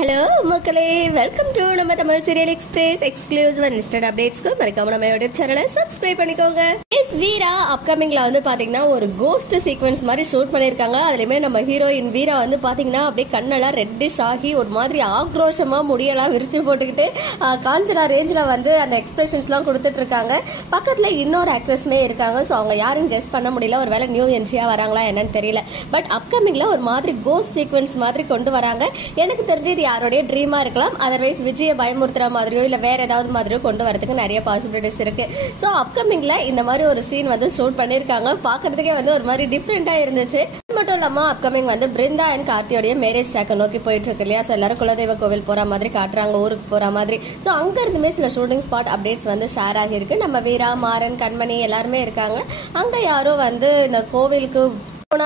Hello மக்களே, welcome to நம்ம Tamil serial express exclusive and listed அப்டேட்ஸ்க்கு மறக்காம நம்ம யூடியூப் சேனலை சப்ஸ்கிரைப் பண்ணிக்கோங்க. எஸ் வீரா அப்கமிங்ல வந்து பாத்தீங்கன்னா ஒரு கோஸ்ட் சீக்வன்ஸ் மாதிரி ஷூட் பண்ணிருக்காங்க. அதுலயுமே நம்ம ஹீரோயின் வீரா வந்து பாத்தீங்கன்னா அப்படியே கண்ணெல்லாம் ரெட்டிஷ் ஆகி ஒரு மாதிரி ஆக்ரோஷமா முடியெல்லாம் விரிச்சு போட்டுக்கிட்டு காஞ்சனா ரேஞ்சில வந்து அந்த எக்ஸ்பிரஷன்ஸ் எல்லாம் கொடுத்துட்டு இருக்காங்க. பக்கத்துல இன்னொரு ஆக்ட்ரஸ்மே இருக்காங்க. ஸோ அவங்க யாரும் கெஸ் பண்ண முடியல. ஒருவேளை நியூ என்ட்ரியா வராங்களா என்னன்னு தெரியல. பட் அப்கமிங்ல ஒரு மாதிரி கோஸ்ட் சீக்வன்ஸ் மாதிரி கொண்டு வராங்க. எனக்கு தெரிஞ்சு யாரோடைய ட்ரீமா இருக்கலாம். அதர்வைஸ் விஜய பயமுறுத்துற மாதிரியோ இல்ல வேற ஏதாவது மாதிரியோ கொண்டு வரதுக்கு நிறைய பாசிபிலிட்டிஸ் இருக்கு. சோ அப்கமிங்ல இந்த மாதிரி ஒரு சீன் வந்து ஷூட் பண்ணிருக்காங்க. பாக்குறதுக்கே வந்து ஒரு மாதிரி டிஃபரெண்டா இருந்துச்சு. அது மட்டும் இல்லாம அப்கமிங் வந்து பிருந்தா அண்ட் கார்த்தியோடைய மேரேஜ் ட்ராக்கை நோக்கி போயிட்டு இருக்கு இல்லையா. சோ எல்லாரும் குலதெய்வ கோவில் போற மாதிரி காட்டுறாங்க, ஊருக்கு போற மாதிரி. சோ அங்க இருந்துமே சில ஷூட்டிங் ஸ்பாட் அப்டேட்ஸ் வந்து ஷேர் ஆகிருக்கு. நம்ம வீரா, மாறன், கண்மணி எல்லாருமே இருக்காங்க. அங்க யாரோ வந்து இந்த கோவிலுக்கு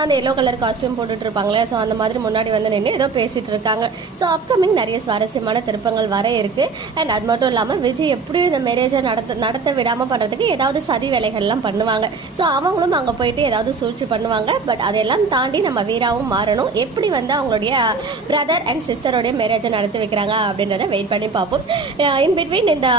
அந்த எல்லோ கலர் காஸ்டியூம் போட்டுட்டு இருப்பாங்களே, ஸோ அந்த மாதிரி முன்னாடி வந்து நின்று ஏதோ பேசிட்டு இருக்காங்க. ஸோ அப்கமிங் நிறைய சுவாரஸ்யமான திருப்பங்கள் வர இருக்கு. அண்ட் அது மட்டும் இல்லாம விஜய் எப்படியும் இந்த மேரேஜை நடத்த விடாம பண்றதுக்கு ஏதாவது சதி வேலைகள்லாம் பண்ணுவாங்க. ஸோ அவங்களும் அங்க போயிட்டு ஏதாவது சூழ்ச்சி பண்ணுவாங்க. பட் அதெல்லாம் தாண்டி நம்ம வீராவும் மாறணும் எப்படி வந்து அவங்களுடைய பிரதர் அண்ட் சிஸ்டரோடைய மேரேஜை நடத்தி வைக்கிறாங்க அப்படின்றத வெயிட் பண்ணி பார்ப்போம். இன் பிட்வீன் இந்த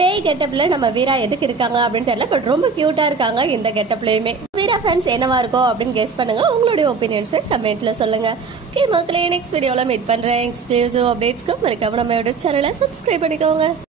பேய் கெட்டப்ல நம்ம வீரா எதுக்கு இருக்காங்க அப்படின்னு தெரியல. பட் ரொம்ப கியூட்டா இருக்காங்க இந்த கெட்டப்லயுமே. வீரா ஃபேன்ஸ் என்னவா இருக்கும் அப்படின்னு கெஸ் பண்ணுங்க. உங்களுடைய ஒப்பீனியன்ஸை கமெண்ட்ல சொல்லுங்க. ஓகே மக்களே, நெக்ஸ்ட் வீடியோல மீட் பண்றேன். எக்ஸ்க்ளூசிவ் அப்டேட்ஸ்க்கு மறக்காம நம்ம யூடியூப் சேனலை சப்ஸ்கிரைப் பண்ணிக்கோங்க.